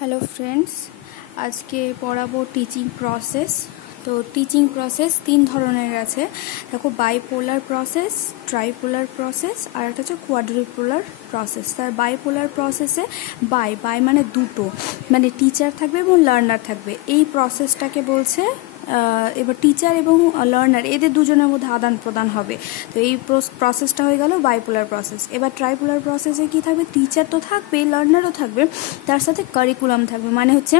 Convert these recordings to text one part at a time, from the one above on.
Hello friends, আজকে পড়াবো teaching process. তো টিচিং প্রসেস তিন ধরনের আছে। দেখো, বাইপোলার প্রসেস, ট্রাইপোলার প্রসেস আর একটা হচ্ছে কোয়াড্রিপোলার প্রসেস। তার বাইপোলার প্রসেসে বাই মানে দুটো, মানে টিচার থাকবে এবং লার্নার থাকবে। এই প্রসেসটাকে বলছে এবার টিচার এবং লার্নার এদের দুজনের মধ্যে আদান প্রদান হবে। তো এই প্রসেসটা হয়ে গেল বাইপোলার প্রসেস। এবার ট্রাইপোলার প্রসেসে কী থাকবে? টিচার তো থাকবে, লার্নারও থাকবে, তার সাথে কারিকুলাম থাকবে। মানে হচ্ছে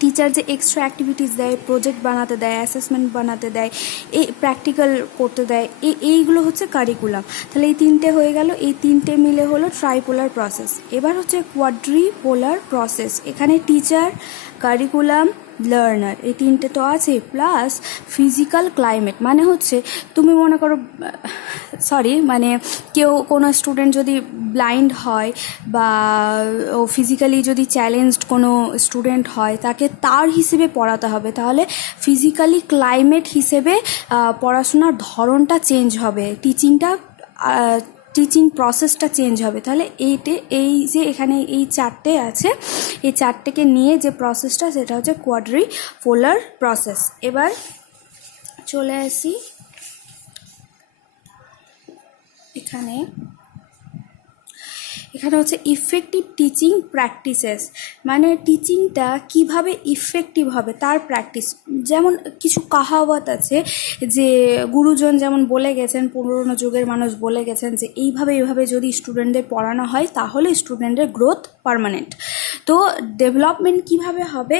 টিচার যে এক্সট্রা অ্যাক্টিভিটিস দেয়, প্রজেক্ট বানাতে দেয়, অ্যাসেসমেন্ট বানাতে দেয়, এই প্র্যাকটিক্যাল করতে দেয়, এইগুলো হচ্ছে কারিকুলাম। তাহলে এই তিনটে হয়ে গেল, এই তিনটে মিলে হলো ট্রাইপোলার প্রসেস। এবার হচ্ছে কোয়াড্রিপোলার প্রসেস। এখানে টিচার, কারিকুলাম, লার্নার এই তিনটে তো আছে, প্লাস ফিজিক্যাল ক্লাইমেট। মানে হচ্ছে তুমি মনে করো মানে কোনো স্টুডেন্ট যদি ব্লাইন্ড হয় বা ও ফিজিক্যালি যদি চ্যালেঞ্জড কোনো স্টুডেন্ট হয়, তাকে তার হিসেবে পড়াতে হবে। তাহলে ফিজিক্যালি ক্লাইমেট হিসেবে পড়াশোনার ধরনটা চেঞ্জ হবে, টিচিং প্রসেসটা চেঞ্জ হবে। তাহলে এই যে এখানে এই চারটে আছে, এই চারটেকে নিয়ে যে প্রসেসটা সেটা হচ্ছে কোয়াড্রিপোলার প্রসেস। এবার চলে আসি এখানে হচ্ছে ইফেক্টিভ টিচিং প্র্যাকটিসেস। মানে টিচিংটা কিভাবে ইফেক্টিভ হবে তার প্র্যাকটিস। যেমন কিছু কাহাওয়াত আছে যে গুরুজন যেমন বলে গেছেন, পুরনো যুগের মানুষ বলে গেছেন যে এইভাবে যদি স্টুডেন্টদের পড়ানো হয় তাহলে স্টুডেন্টের গ্রোথ পার্মানেন্ট। তো ডেভেলপমেন্ট কিভাবে হবে,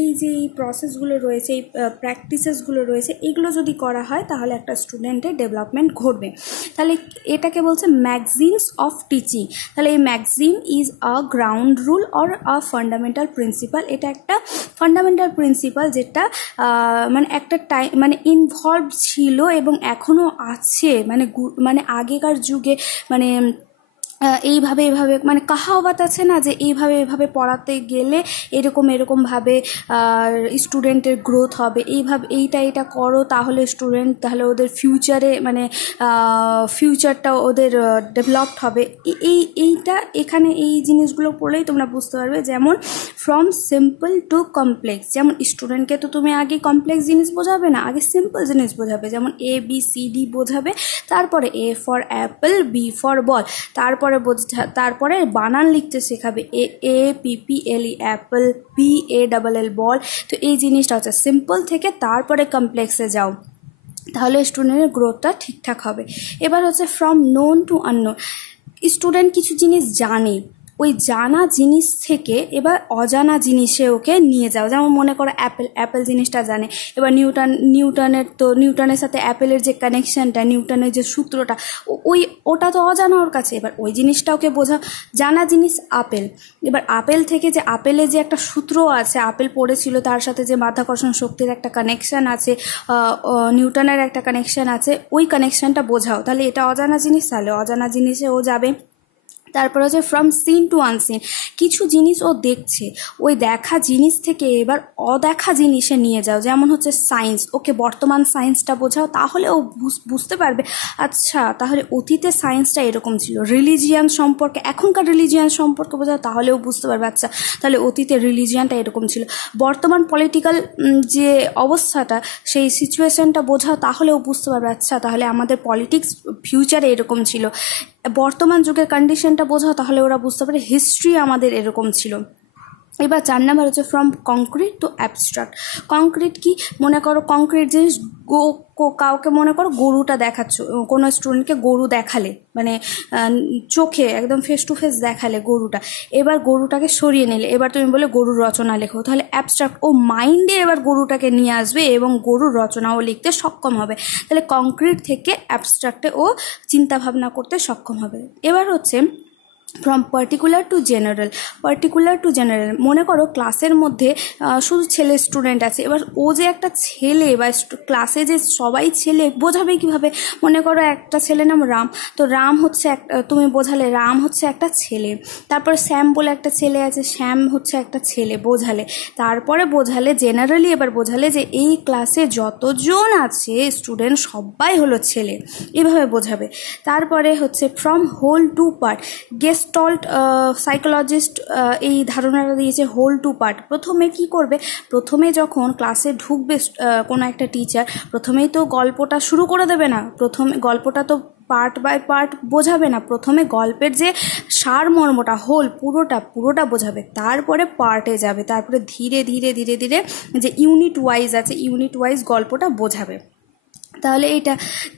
এই যে এই প্রসেসগুলো রয়েছে, এই প্র্যাকটিসেসগুলো রয়েছে, এগুলো যদি করা হয় তাহলে একটা স্টুডেন্টের ডেভেলপমেন্ট ঘটবে। তাহলে এটাকে বলছে ম্যাগজিমস অফ টিচিং। তাহলে এই Maxim is a ground rule or a fundamental principal. এটা একটা ফান্ডামেন্টাল প্রিন্সিপাল যেটা মানে একটা টাইম মানে ইনভলভ ছিল এবং এখনও আছে। মানে আগেকার যুগে মানে এইভাবে মানে কাহাওয়াত আছে না, যে এইভাবে পড়াতে গেলে এরকমভাবে স্টুডেন্টের গ্রোথ হবে, এইটা করো তাহলে তাহলে ওদের ফিউচারে মানে ফিউচারটা ওদের ডেভেলপড হবে। এইটা এখানে এই জিনিসগুলো পড়লেই তোমরা বুঝতে পারবে। যেমন ফ্রম সিম্পল টু কমপ্লেক্স। যেমন স্টুডেন্টকে তো তুমি আগে কমপ্লেক্স জিনিস বোঝাবে না, আগে সিম্পল জিনিস বোঝাবে। যেমন ABCD বোঝাবে, তারপরে A for Apple, B for ball, তারপরে বানান লিখতে শেখাবে, APPLE অ্যাপল, BALL বল। তো এই জিনিসটা হচ্ছে সিম্পল থেকে তারপরে কমপ্লেক্সে যাও, তাহলে স্টুডেন্টের গ্রোথটা ঠিকঠাক হবে। এবার হচ্ছে from known to unknown. Student কিছু জিনিস জানে, ওই জানা জিনিস থেকে এবার অজানা জিনিসে ওকে নিয়ে যাও। যেমন মনে করো অ্যাপেল জিনিসটা জানে, এবার নিউটনের সাথে অ্যাপেলের যে কানেকশানটা, নিউটনের যে সূত্রটা, ওটা তো অজানা ওর কাছে। এবার ওই জিনিসটা ওকে বোঝা। জানা জিনিস আপেল, এবার আপেল থেকে যে আপেলের যে একটা সূত্র আছে, আপেল পড়েছিল, তার সাথে যে মাধ্যাকর্ষণ শক্তির একটা কানেকশান আছে, নিউটনের একটা কানেকশান আছে, ওই কানেকশানটা বোঝাও। তাহলে এটা অজানা জিনিস, তাহলে অজানা জিনিসে ও যাবে। তারপর হচ্ছে ফ্রম সিন টু আনসিন। কিছু জিনিস ও দেখছে, ওই দেখা জিনিস থেকে এবার অদেখা জিনিসে নিয়ে যাও। যেমন হচ্ছে সায়েন্স, ওকে বর্তমান সায়েন্সটা বোঝাও, তাহলে ও বুঝতে পারবে আচ্ছা তাহলে অতীতে সায়েন্সটা এরকম ছিল। রিলিজিয়ান সম্পর্কে, এখনকার রিলিজিয়ান সম্পর্কে বোঝাও, তাহলেও বুঝতে পারবে আচ্ছা তাহলে অতীতে রিলিজিয়ানটা এরকম ছিল। বর্তমান পলিটিক্যাল যে অবস্থাটা, সেই সিচুয়েশনটা বোঝাও, তাহলেও বুঝতে পারবে আচ্ছা তাহলে আমাদের পলিটিক্স ফিউচারে এরকম ছিল। বর্তমান যুগের কন্ডিশনটা বোঝাও, তাহলে ওরা বুঝতে পারে হিস্ট্রি আমাদের এরকম ছিল। এবার 4 নাম্বার হচ্ছে from concrete to abstract. Concrete কি? মনে করো কংক্রিট জিনিস, কাউকে মনে করো গরুটা দেখাচ্ছ, কোনো স্টুডেন্টকে গরু দেখালে, মানে চোখে একদম ফেস টু ফেস দেখালে গরুটা, এবার গরুটাকে সরিয়ে নিলে, এবার তুমি বলে গরুর রচনা লেখো, তাহলে অ্যাবস্ট্রাক্ট, ও মাইন্ডে এবার গরুটাকে নিয়ে আসবে এবং গরুর রচনাও লিখতে সক্ষম হবে। তাহলে কংক্রিট থেকে অ্যাবস্ট্রাক্টে ও চিন্তাভাবনা করতে সক্ষম হবে। এবার হচ্ছে ফ্রম পার্টিকুলার টু জেনারেল। মনে করো ক্লাসের মধ্যে শুধু ছেলে স্টুডেন্ট আছে, এবার ও যে একটা ছেলে বা ক্লাসে যে সবাই ছেলে, বোঝাবে কিভাবে? মনে করো একটা ছেলে নাম রাম, তো রাম হচ্ছে তুমি বোঝালে রাম হচ্ছে একটা ছেলে। তারপর শ্যাম বলে একটা ছেলে আছে, শ্যাম হচ্ছে একটা ছেলে, বোঝালে। তারপরে বোঝালে জেনারেলি, এবার বোঝালে যে এই ক্লাসে যতজন আছে স্টুডেন্ট সবাই হলো ছেলে, এভাবে বোঝাবে। তারপরে হচ্ছে ফ্রম হোল টু পার্ট। গেস্ট গেস্টল্ট সাইকোলজিস্ট এই ধারণাটা দিয়েছে হোল টু পার্ট। প্রথমে কি করবে, প্রথমে যখন ক্লাসে ঢুকবে কোনো একটা টিচার, প্রথমেই তো গল্পটা শুরু করে দেবে না, প্রথমে গল্পটা তো পার্ট বাই পার্ট বোঝাবে না, প্রথমে গল্পের যে সারমর্মটা হোল পুরোটা বোঝাবে, তারপরে পার্টে যাবে, তারপরে ধীরে ধীরে ধীরে ধীরে যে ইউনিট ওয়াইজ আছে ইউনিট ওয়াইজ গল্পটা বোঝাবে। তাহলে এইটা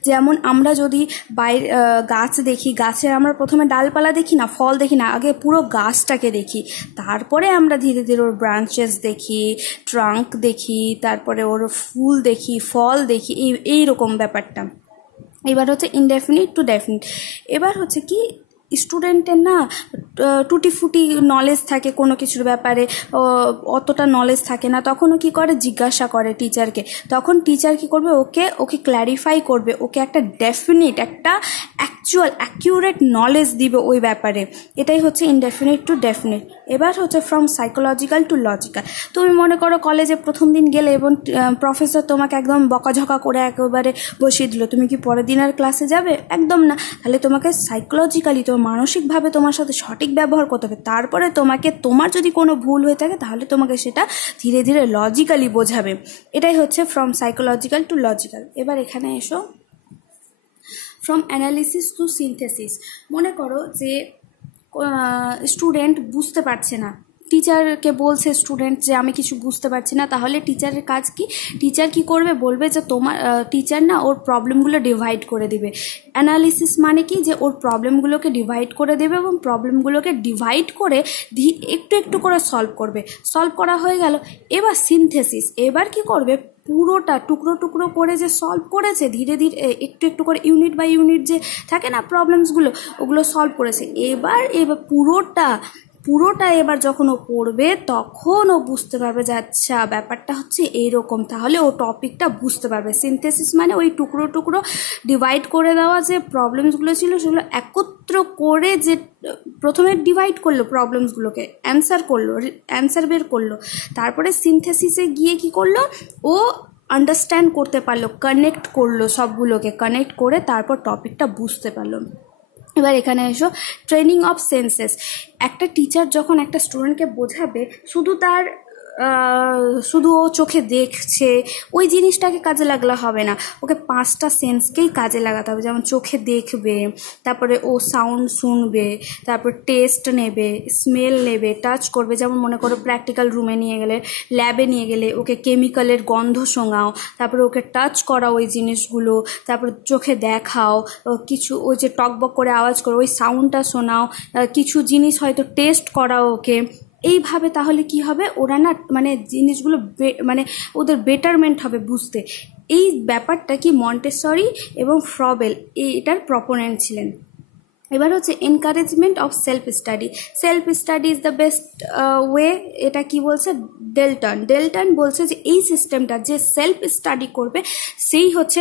যেমন আমরা যদি বাইরে গাছ দেখি, গাছের আমরা প্রথমে ডালপালা দেখি না, ফল দেখি না, আগে পুরো গাছটাকে দেখি, তারপরে আমরা ধীরে ধীরে ওর ব্রাঞ্চেস দেখি, ট্রাঙ্ক দেখি, তারপরে ওর ফুল দেখি, ফল দেখি, এইরকম ব্যাপারটা। এবার হচ্ছে ইনডেফিনিট টু ডেফিনিট। এবার হচ্ছে কি স্টুডেন্টের না টুটি ফুটি নলেজ থাকে কোনো কিছুর ব্যাপারে, অতটা নলেজ থাকে না, তখনও কি করে জিজ্ঞাসা করে টিচারকে, তখন টিচার কি করবে, ওকে ক্ল্যারিফাই করবে, ওকে একটা ডেফিনিট একটা অ্যাকিউরেট নলেজ দিবে ওই ব্যাপারে। এটাই হচ্ছে ইনডেফিনিট টু ডেফিনিট। এবার হচ্ছে ফ্রম সাইকোলজিক্যাল টু লজিক্যাল। তুমি মনে করো কলেজে প্রথম দিন গেলে এবং প্রফেসর তোমাকে একদম বকাঝকা করে একেবারে বসিয়ে দিল, তুমি কি পরের দিন আর ক্লাসে যাবে? একদম না। তাহলে তোমাকে সাইকোলজিক্যালি মানসিকভাবে তোমার সাথে সঠিক ব্যবহার করতে হবে, তারপরে তোমার যদি কোনো ভুল হয়ে থাকে তাহলে তোমাকে সেটা ধীরে ধীরে লজিক্যালি বোঝাবে। এটাই হচ্ছে ফ্রম সাইকোলজিক্যাল টু লজিক্যাল। এবার এখানে এসো ফ্রম অ্যানালিসিস টু সিনথেসিস। মনে করো যে স্টুডেন্ট বুঝতে পারছে না, টিচারকে বলছে স্টুডেন্ট যে আমি কিছু বুঝতে পারছি না, তাহলে টিচারের কাজ কি, টিচার কি করবে, বলবে যে তোমার টিচার না ওর প্রবলেমগুলো ডিভাইড করে দিবে। অ্যানালিসিস মানে কি, যে ওর প্রবলেমগুলোকে ডিভাইড করে দেবে এবং প্রবলেমগুলোকে ডিভাইড করে একটু একটু করে সলভ করবে। সলভ করা হয়ে গেল। এবার সিনথেসিস, এবার কি করবে, পুরোটা টুকরো টুকরো করে যে সলভ করেছে, ধীরে ধীরে একটু একটু করে ইউনিট বাই ইউনিট যে থাকে না প্রবলেমসগুলো, ওগুলো সলভ করেছে। এবার পুরোটা এবার যখন ও পড়বে তখন ও বুঝতে পারবে যে আচ্ছা ব্যাপারটা হচ্ছে এইরকম, তাহলে ও টপিকটা বুঝতে পারবে। সিনথেসিস মানে ওই টুকরো টুকরো ডিভাইড করে দেওয়া যে প্রবলেমসগুলো ছিল সেগুলো একত্র করে, যে প্রথমে ডিভাইড করলো প্রবলেমসগুলোকে, অ্যান্সার বের করলো, তারপরে সিনথেসিসে গিয়ে কি করলো, ও আন্ডারস্ট্যান্ড করতে পারলো, কানেক্ট করলো, সবগুলোকে কানেক্ট করে তারপর টপিকটা বুঝতে পারলো। এবার এখানে এসো ট্রেনিং অফ সেন্সেস। একটা টিচার যখন একটা স্টুডেন্টকে বোঝাবে, শুধু ও চোখে দেখছে ওই জিনিসটাকে কাজে লাগলে হবে না, ওকে 5টা সেন্সকেই কাজে লাগাতে হবে। যেমন চোখে দেখবে, তারপরে ও সাউন্ড শুনবে, তারপর টেস্ট নেবে, স্মেল নেবে, টাচ করবে। যেমন মনে করো প্র্যাকটিক্যাল রুমে নিয়ে গেলে, ল্যাবে নিয়ে গেলে ওকে কেমিক্যালের গন্ধ শোঙাও, তারপরে ওকে টাচ করাও ওই জিনিসগুলো, তারপর চোখে দেখাও, কিছু ওই যে টকবক করে আওয়াজ করো ওই সাউন্ডটা শোনাও, কিছু জিনিস হয়তো টেস্ট করাও ওকে। এইভাবে তাহলে কি হবে, ওরা না জিনিসগুলো ওদের বেটারমেন্ট হবে বুঝতে। এই ব্যাপারটা কি মন্টেসরি এবং ফ্রবেল এটার প্রপোনেন্ট ছিলেন। এবার হচ্ছে encouragement of self study is the best way. এটা কি বলছে, ডেলটন বলছে যে এই সিস্টেমটা, যে সেলফ স্টাডি করবে সেই হচ্ছে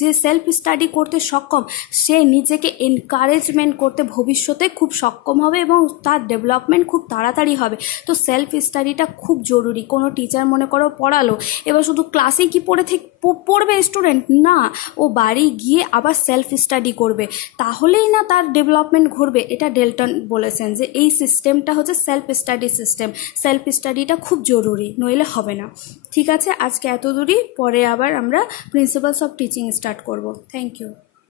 যে সেলফ স্টাডি করতে সক্ষম, সে নিজেকে এনকারেজমেন্ট করতে ভবিষ্যতে খুব সক্ষম হবে এবং তার ডেভেলপমেন্ট খুব তাড়াতাড়ি হবে। তো সেলফ স্টাডিটা খুব জরুরি। কোনো টিচার মনে করো পড়ালো, এবার শুধু ক্লাসে কি পড়বে স্টুডেন্ট না, ও বাড়ি গিয়ে আবার সেলফ স্টাডি করবে, তাহলেই না তার ডেভেলপমেন্ট ঘটবে। এটা ডেলটন বলেছেন যে এই সিস্টেমটা হচ্ছে সেলফ স্টাডি সিস্টেম, সেলফ স্টাডিটা খুব জরুরি, নইলে হবে না। ঠিক আছে, আজকে এত দূরই, পরে আবার আমরা প্রিন্সিপালস অফ টিচিং স্টার্ট করব। Thank you.